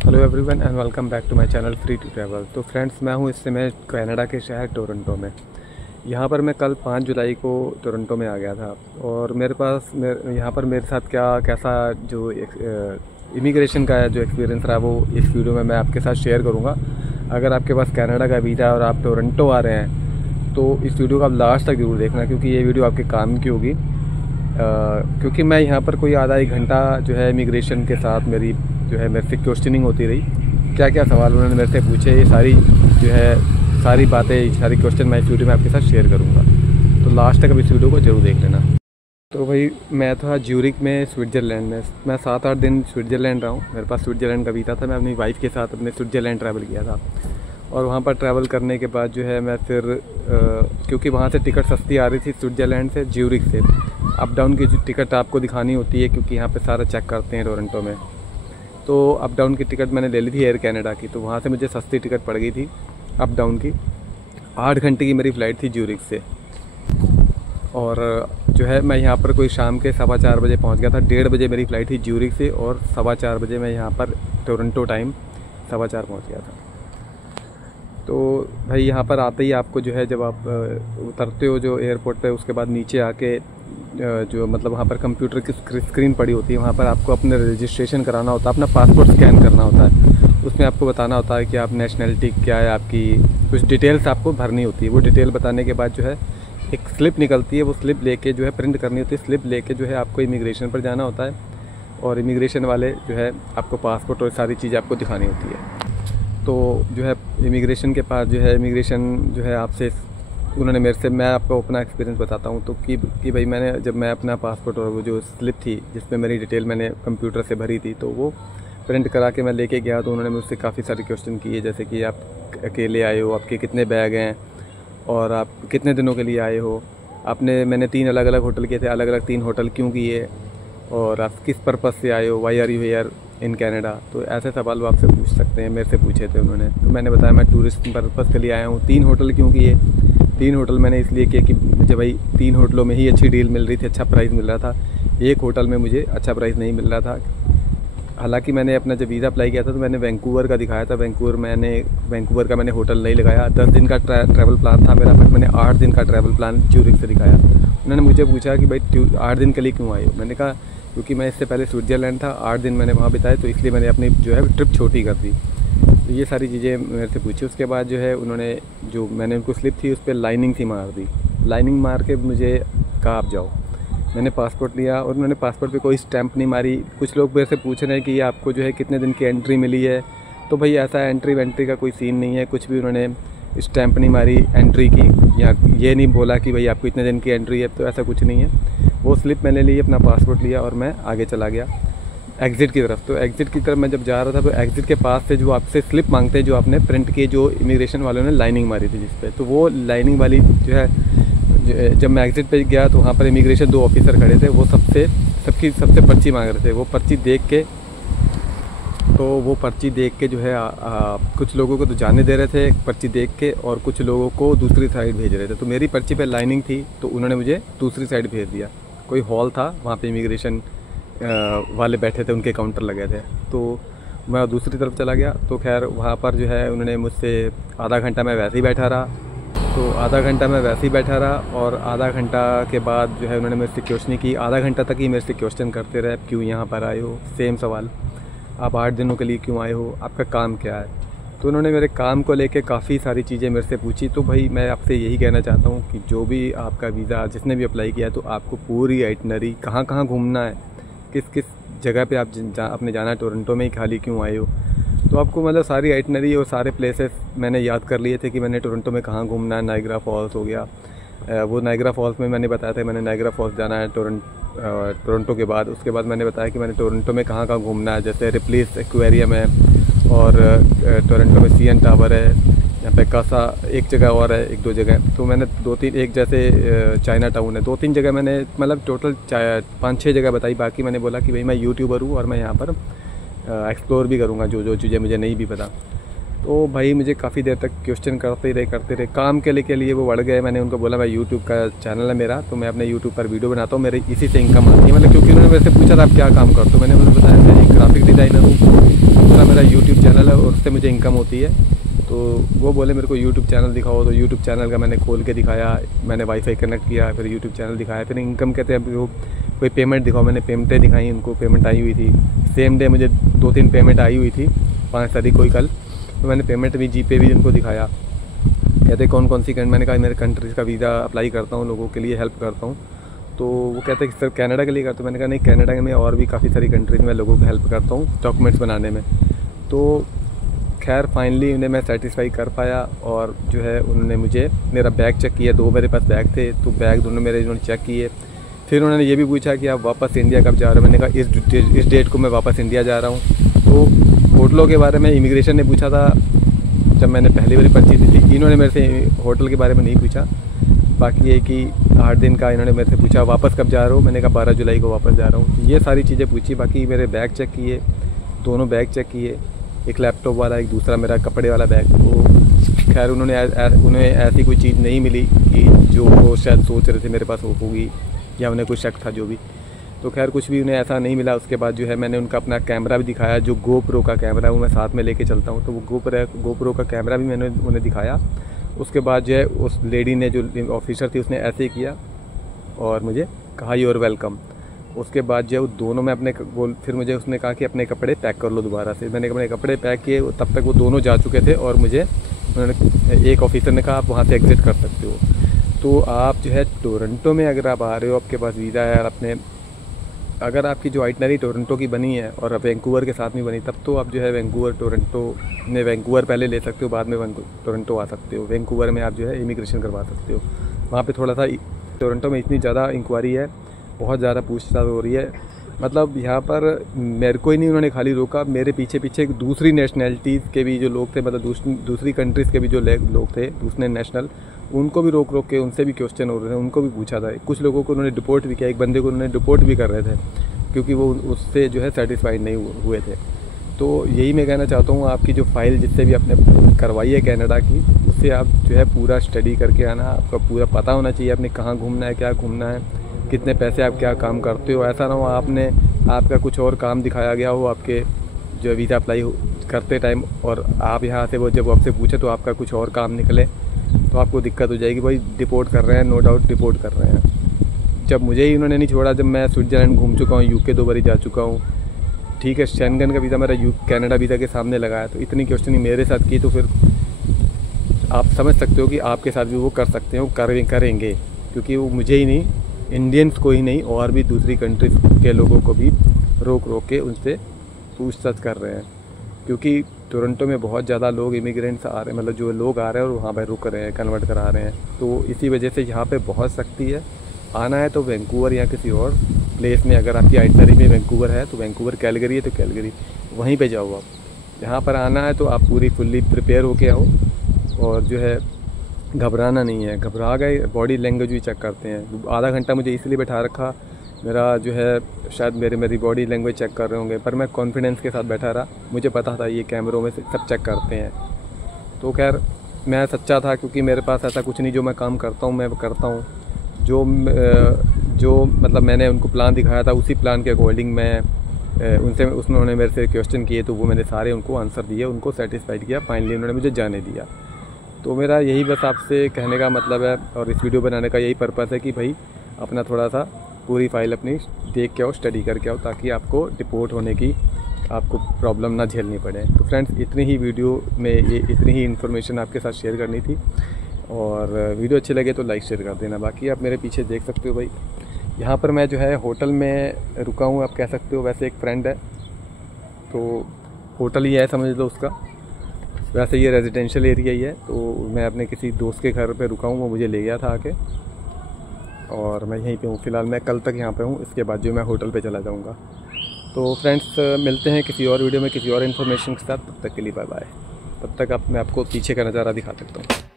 Hello everyone and welcome back to my channel free to travel. तो friends, मैं हूं इस समय कनाडा के शहर टोरंटो में। यहां पर मैं कल 5 जुलाई को टोरंटो में आ गया था और मेरे पास यहां पर मेरे साथ कैसा जो इमिग्रेशन का जो एक्सपीरियंस रहा वो इस वीडियो में मैं आपके साथ शेयर करूंगा। अगर आपके पास कनाडा का वीज़ा है और आप टोरंटो आ रहे हैं तो इस वीडियो को आप लास्ट तक जरूर देखना, क्योंकि ये वीडियो आपके काम की होगी। क्योंकि मैं यहाँ पर कोई आधा 1 घंटा जो है इमिग्रेशन के साथ मेरी जो है मेरे से क्वेश्चनिंग होती रही। क्या क्या सवाल उन्होंने मेरे से पूछे, ये सारी जो है सारी बातें, सारी क्वेश्चन मैं इस वीडियो में आपके साथ शेयर करूँगा। तो लास्ट तक अब इस वीडियो को जरूर देख लेना। तो भाई, मैं था ज्यूरिक में, स्विट्ज़रलैंड में। मैं 7-8 दिन स्विट्ज़रलैंड रहा हूँ। मेरे पास स्विट्ज़रलैंड का वीज़ा था। मैं अपनी वाइफ के साथ अपने स्विट्ज़रलैंड ट्रैवल किया था और वहाँ पर ट्रैवल करने के बाद जो है मैं फिर क्योंकि वहाँ से टिकट सस्ती आ रही थी स्विट्ज़रलैंड से, ज्यूरिक से अप डाउन की जो टिकट आपको दिखानी होती है, क्योंकि यहाँ पे सारा चेक करते हैं टोरंटो में। तो अप डाउन की टिकट मैंने ले ली थी एयर कनाडा की, तो वहाँ से मुझे सस्ती टिकट पड़ गई थी अप डाउन की। 8 घंटे की मेरी फ़्लाइट थी ज्यूरिक से और जो है मैं यहाँ पर कोई शाम के 4:15 बजे पहुँच गया था। 1:30 बजे मेरी फ़्लाइट थी ज्यूरिक से और 4:15 बजे मैं यहाँ पर टोरंटो टाइम 4:15 पहुँच गया था। तो भाई, यहाँ पर आते ही आपको जो है जब आप उतरते हो जो एयरपोर्ट पे, उसके बाद नीचे आके जो मतलब वहाँ पर कंप्यूटर की स्क्रीन पड़ी होती है, वहाँ पर आपको अपने रजिस्ट्रेशन कराना होता है, अपना पासपोर्ट स्कैन करना होता है। उसमें आपको बताना होता है कि आप नेशनैलिटी क्या है आपकी, कुछ डिटेल्स आपको भरनी होती है। वो डिटेल बताने के बाद जो है एक स्लिप निकलती है, वो स्लिप लेके जो है प्रिंट करनी होती है। स्लिप लेके जो है आपको इमिग्रेशन पर जाना होता है और इमिग्रेशन वाले जो है आपको पासपोर्ट और सारी चीज़ आपको दिखानी होती है। तो जो है इमिग्रेशन के पास जो है इमिग्रेशन जो है आपसे उन्होंने मेरे से, मैं आपको अपना एक्सपीरियंस बताता हूँ। तो कि भाई, जब मैं अपना पासपोर्ट और वो जो स्लिप थी जिसमें मेरी डिटेल मैंने कंप्यूटर से भरी थी, तो वो प्रिंट करा के मैं लेके गया। तो उन्होंने मुझसे काफ़ी सारे क्वेश्चन किए, जैसे कि आप अकेले आए हो, आपके कितने बैग हैं और आप कितने दिनों के लिए आए हो, मैंने 3 अलग अलग होटल किए थे, अलग अलग 3 होटल क्यों किए, और आप किस पर्पज़ से आए हो, why are you here in Canada. तो ऐसे सवाल वो आपसे पूछ सकते हैं, मेरे से पूछे थे उन्होंने। तो मैंने बताया मैं टूरिस्ट पर्पज़ के लिए आया हूँ। 3 होटल क्यों किए? 3 होटल मैंने इसलिए किए कि मुझे भाई 3 होटलों में ही अच्छी डील मिल रही थी, अच्छा प्राइस मिल रहा था। एक होटल में मुझे अच्छा प्राइस नहीं मिल रहा था। हालांकि मैंने अपना जब वीज़ा अप्लाई किया था तो मैंने वैंकूवर का दिखाया था। वैंकूवर का मैंने होटल नहीं लगाया। 10 दिन का ट्रैवल प्लान था मेरा, बट मैंने 8 दिन का ट्रैवल प्लान ज्यूरिक से दिखाया। उन्होंने मुझे पूछा कि भाई 8 दिन के लिए क्यों आए हो? मैंने कहा क्योंकि मैं इससे पहले स्विट्ज़रलैंड था, 8 दिन मैंने वहाँ बिताए, तो इसलिए मैंने अपनी जो है ट्रिप छोटी कर दी। तो ये सारी चीज़ें मेरे से पूछी। उसके बाद जो है उन्होंने, जो मैंने उनको स्लिप थी उस पर लाइनिंग सी मार दी। लाइनिंग मार के मुझे कहा आप जाओ। मैंने पासपोर्ट लिया और उन्होंने पासपोर्ट पे कोई स्टैंप नहीं मारी। कुछ लोग मेरे से पूछ रहे हैं कि आपको जो है कितने दिन की एंट्री मिली है। तो भाई, ऐसा एंट्री वेंट्री का कोई सीन नहीं है, कुछ भी उन्होंने स्टैंप नहीं मारी एंट्री की, या ये नहीं बोला कि भाई आपको इतने दिन की एंट्री है। तो ऐसा कुछ नहीं है। वो स्लिप मैंने ली, अपना पासपोर्ट लिया और मैं आगे चला गया एग्ज़िट की तरफ। तो एग्ज़िट की तरफ मैं जब जा रहा था तो एग्ज़िट के पास से जो आपसे स्लिप मांगते हैं, जो आपने प्रिंट की, जो इमिग्रेशन वालों ने लाइनिंग मारी थी जिस पे, तो वो लाइनिंग वाली जो है, जब मैं एग्ज़िट पे गया तो वहाँ पर इमिग्रेशन 2 ऑफिसर खड़े थे। वो सबसे पर्ची मांग रहे थे। वो पर्ची देख के जो है कुछ लोगों को तो जाने दे रहे थे पर्ची देख के, और कुछ लोगों को दूसरी साइड भेज रहे थे। तो मेरी पर्ची पे लाइनिंग थी तो उन्होंने मुझे दूसरी साइड भेज दिया। कोई हॉल था, वहाँ पे इमिग्रेशन वाले बैठे थे, उनके काउंटर लगे थे, तो मैं दूसरी तरफ चला गया। तो खैर वहाँ पर जो है उन्होंने मुझसे आधा घंटा मैं वैसे ही बैठा रहा। और आधा घंटा के बाद जो है उन्होंने मेरे से क्वेश्चन की। आधा घंटा तक ही मेरे से क्वेश्चन करते रहे, क्यों यहाँ पर आए हो, सेम सवाल, आप 8 दिनों के लिए क्यों आए हो, आपका काम क्या है। तो उन्होंने मेरे काम को लेके काफ़ी सारी चीज़ें मेरे से पूछी। तो भाई, मैं आपसे यही कहना चाहता हूँ कि जो भी आपका वीज़ा जिसने भी अप्लाई किया है, तो आपको पूरी आइटनरी, कहाँ कहाँ घूमना है, किस किस जगह पे आप अपने जाना है, टोरंटो में ही खाली क्यों आए हो, तो आपको मतलब सारी आइटनरी और सारे प्लेसेस मैंने याद कर लिए थे कि मैंने टोरंटो में कहाँ घूमना है। नाइग्रा फॉल्स हो गया, वो नाइग्रा फॉल्स में मैंने बताया था मैंने नाइग्रा फॉल्स जाना है टोरंटो के बाद। उसके बाद मैंने बताया कि मैंने टोरंटो में कहाँ कहाँ घूमना है, जैसे रिप्लेस एक्वेरियम है और टोरंटो में CN टावर है, यहाँ पे कासा एक जगह और है, 1-2 जगह। तो मैंने 2-3, एक जैसे चाइना टाउन है, 2-3 जगह मैंने मतलब टोटल 5-6 जगह बताई। बाकी मैंने बोला कि भाई मैं यूट्यूबर हूँ और मैं यहाँ पर एक्सप्लोर भी करूँगा जो चीज़ें मुझे नहीं भी पता। तो भाई, मुझे काफ़ी देर तक क्वेश्चन करते रहे। काम के लिए वो बढ़ गए। मैंने उनको बोला मैं यूट्यूब का चैनल है मेरा, तो मैं अपने यूट्यूब पर वीडियो बनाता हूँ, मेरे इसी से इनकम आती है। मतलब क्योंकि उन्होंने मेरे से पूछा था आप क्या काम करते हो, मैंने उन्हें बताया मैं एक ग्राफिक डिज़ाइनर हूँ। दूसरा मेरा मेरा यूट्यूब चैनल है और उससे मुझे इनकम होती है। तो वो बोले मेरे को यूट्यूब चैनल दिखाओ, तो यूट्यूब चैनल का मैंने खोल के दिखाया, मैंने वाईफाई कनेक्ट किया, फिर यूट्यूब चैनल दिखाया, फिर इनकम कहते हैं वो कोई पेमेंट दिखाओ, मैंने पेमेंटें दिखाई, उनको पेमेंट आई हुई थी सेम डे, मुझे 2-3 पेमेंट आई हुई थी 5 तारीख को ही कल, तो मैंने पेमेंट भी जीपे भी उनको दिखाया। कहते कौन कौन सी मैंने कहा मेरे कंट्रीज़ का वीज़ा अप्लाई करता हूँ, लोगों के लिए हेल्प करता हूँ। तो वो कहते हैं कि सर कनाडा के लिए करते हो, मैंने कहा नहीं कनाडा में और भी काफ़ी सारी कंट्रीज़ में लोगों को हेल्प करता हूँ डॉक्यूमेंट्स बनाने में। तो खैर फाइनली उन्हें मैं सेटिस्फाई कर पाया और जो है उन्होंने मुझे मेरा बैग चेक किया, 2 मेरे पास बैग थे, तो बैग दोनों मेरे उन्होंने चेक किए। फिर उन्होंने ये भी पूछा कि आप वापस इंडिया कब जा रहे हो, मैंने कहा इस डेट को मैं वापस इंडिया जा रहा हूँ। तो होटलों के बारे में इमिग्रेशन ने पूछा था जब मैंने पहली बारी पर्ची दी थी, इन्होंने मेरे से होटल के बारे में नहीं पूछा। बाकी ये कि 8 दिन का इन्होंने मेरे से पूछा वापस कब जा रहे हो, मैंने कहा 12 जुलाई को वापस जा रहा हूँ। ये सारी चीज़ें पूछी, बाकी मेरे बैग चेक किए, दोनों बैग चेक किए, एक लैपटॉप वाला, एक दूसरा मेरा कपड़े वाला बैग। तो खैर उन्हें ऐसी कोई चीज़ नहीं मिली कि जो वो शायद सोच रहे थे मेरे पास होगी या उन्हें कोई शक था जो भी। तो खैर कुछ भी उन्हें ऐसा नहीं मिला। उसके बाद जो है मैंने उनका अपना कैमरा भी दिखाया, जो GoPro का कैमरा है वो मैं साथ में लेके चलता हूँ, तो वो GoPro का कैमरा भी मैंने उन्हें दिखाया। उसके बाद जो है उस लेडी ने, जो ऑफिसर थी, उसने ऐसे ही किया और मुझे कहा यू आर वेलकम। उसके बाद जो है दोनों में फिर मुझे उसने कहा कि अपने कपड़े पैक कर लो दोबारा से। मैंने अपने कपड़े पैक किए, तब तक वो दोनों जा चुके थे और मुझे उन्होंने, एक ऑफिसर ने कहा आप वहाँ से एग्ज़िट कर सकते हो। तो आप जो है टोरंटो में अगर आप आ रहे हो, आपके पास वीज़ा है, अगर आपकी जो आइटनरी टोरंटो की बनी है और वैंकूवर के साथ में बनी, तब तो आप जो है वैंकूवर पहले ले सकते हो, बाद में टोरंटो आ सकते हो। वैंकूवर में आप जो है इमिग्रेशन करवा सकते हो। वहाँ पे थोड़ा सा, टोरंटो में इतनी ज़्यादा इंक्वायरी है, बहुत ज़्यादा पूछताछ हो रही है। मतलब यहाँ पर मेरे को ही नहीं उन्होंने खाली रोका, मेरे पीछे पीछे दूसरी नेशनैलिटीज़ के भी जो लोग थे, मतलब दूसरी कंट्रीज़ के भी जो लोग थे, दूसरे नेशनल, उनको भी रोक के उनसे भी क्वेश्चन हो रहे थे, उनको भी पूछा था। कुछ लोगों को उन्होंने डिपोर्ट भी किया, एक बंदे को उन्होंने डिपोर्ट भी कर रहे थे क्योंकि वो उससे जो है सेटिस्फाइड नहीं हुए थे। तो यही मैं कहना चाहता हूँ, आपकी जो फ़ाइल जिससे भी आपने करवाई है कनाडा की, उससे आप जो है पूरा स्टडी करके आना। आपका पूरा पता होना चाहिए आपने कहाँ घूमना है, क्या घूमना है, कितने पैसे आप क्या काम करते हो। ऐसा ना हो आपका कुछ और काम दिखाया गया हो आपके जो वीज़ा अप्लाई करते टाइम, और आप यहाँ से वो जब आपसे पूछे तो आपका कुछ और काम निकले, तो आपको दिक्कत हो जाएगी। भाई डिपोर्ट कर रहे हैं, नो डाउट डिपोर्ट कर रहे हैं। जब मुझे ही उन्होंने नहीं छोड़ा, जब मैं स्विट्ज़रलैंड घूम चुका हूँ, UK 2 बारी जा चुका हूँ, ठीक है, शेंगन का वीज़ा मेरा कनाडा वीज़ा के सामने लगाया, तो इतनी क्वेश्चनिंग मेरे साथ की, तो फिर आप समझ सकते हो कि आपके साथ भी वो कर सकते हो, करेंगे, क्योंकि वो मुझे ही नहीं, इंडियंस को ही नहीं, और भी दूसरी कंट्रीज़ के लोगों को भी रोक के उनसे पूछताछ कर रहे हैं। क्योंकि टोरंटो में बहुत ज़्यादा लोग इमिग्रेंट्स आ रहे हैं, मतलब जो लोग आ रहे हैं और वहाँ पर रुक रहे हैं, कन्वर्ट करा रहे हैं। तो इसी वजह से यहाँ पे बहुत सख्ती है। आना है तो वैंकूवर या किसी और प्लेस में, अगर आपकी आइटनरी में वैंकूवर है तो वैंकूवर, कैलगरी है तो कैलगरी, वहीं पे जाओ आप। यहाँ पर आना है तो आप फुल्ली प्रिपेयर होके आओ, और जो है घबराना नहीं है। घबरा गए, बॉडी लैंग्वेज भी चेक करते हैं। आधा घंटा मुझे इसलिए बैठा रखा, मेरा जो है शायद मेरी बॉडी लैंग्वेज चेक कर रहे होंगे, पर मैं कॉन्फिडेंस के साथ बैठा रहा। मुझे पता था ये कैमरों में से सब चेक करते हैं। तो खैर मैं सच्चा था, क्योंकि मेरे पास ऐसा कुछ नहीं, जो मैं काम करता हूँ मैं करता हूँ। जो मतलब मैंने उनको प्लान दिखाया था, उसी प्लान के अकॉर्डिंग मैं उन्होंने मेरे से क्वेश्चन किए, तो वो मैंने सारे उनको आंसर दिए, उनको सेटिस्फाइड किया। फाइनली उन्होंने मुझे जाने दिया। तो मेरा यही बस आपसे कहने का मतलब है, और इस वीडियो बनाने का यही पर्पस है कि भाई अपना थोड़ा सा पूरी फाइल अपनी देख के आओ, स्टडी करके आओ, ताकि आपको डिपोर्ट होने की आपको प्रॉब्लम ना झेलनी पड़े। तो फ्रेंड्स, इतनी ही वीडियो में इतनी ही इन्फॉर्मेशन आपके साथ शेयर करनी थी, और वीडियो अच्छे लगे तो लाइक शेयर कर देना। बाकी आप मेरे पीछे देख सकते हो भाई, यहाँ पर मैं जो है होटल में रुका हूँ, आप कह सकते हो। वैसे एक फ्रेंड है, तो होटल ही है समझ लो उसका। वैसे ये रेजिडेंशियल एरिया ही है। तो मैं अपने किसी दोस्त के घर पे रुका हूँ, वो मुझे ले गया था आके, और मैं यहीं पे हूँ फ़िलहाल। मैं कल तक यहाँ पे हूँ, इसके बाद जो मैं होटल पे चला जाऊँगा। तो फ्रेंड्स, मिलते हैं किसी और वीडियो में किसी और इन्फॉर्मेशन के साथ। तब तक के लिए बाय बाय। तब तक मैं आपको पीछे का नज़ारा दिखा सकता हूँ।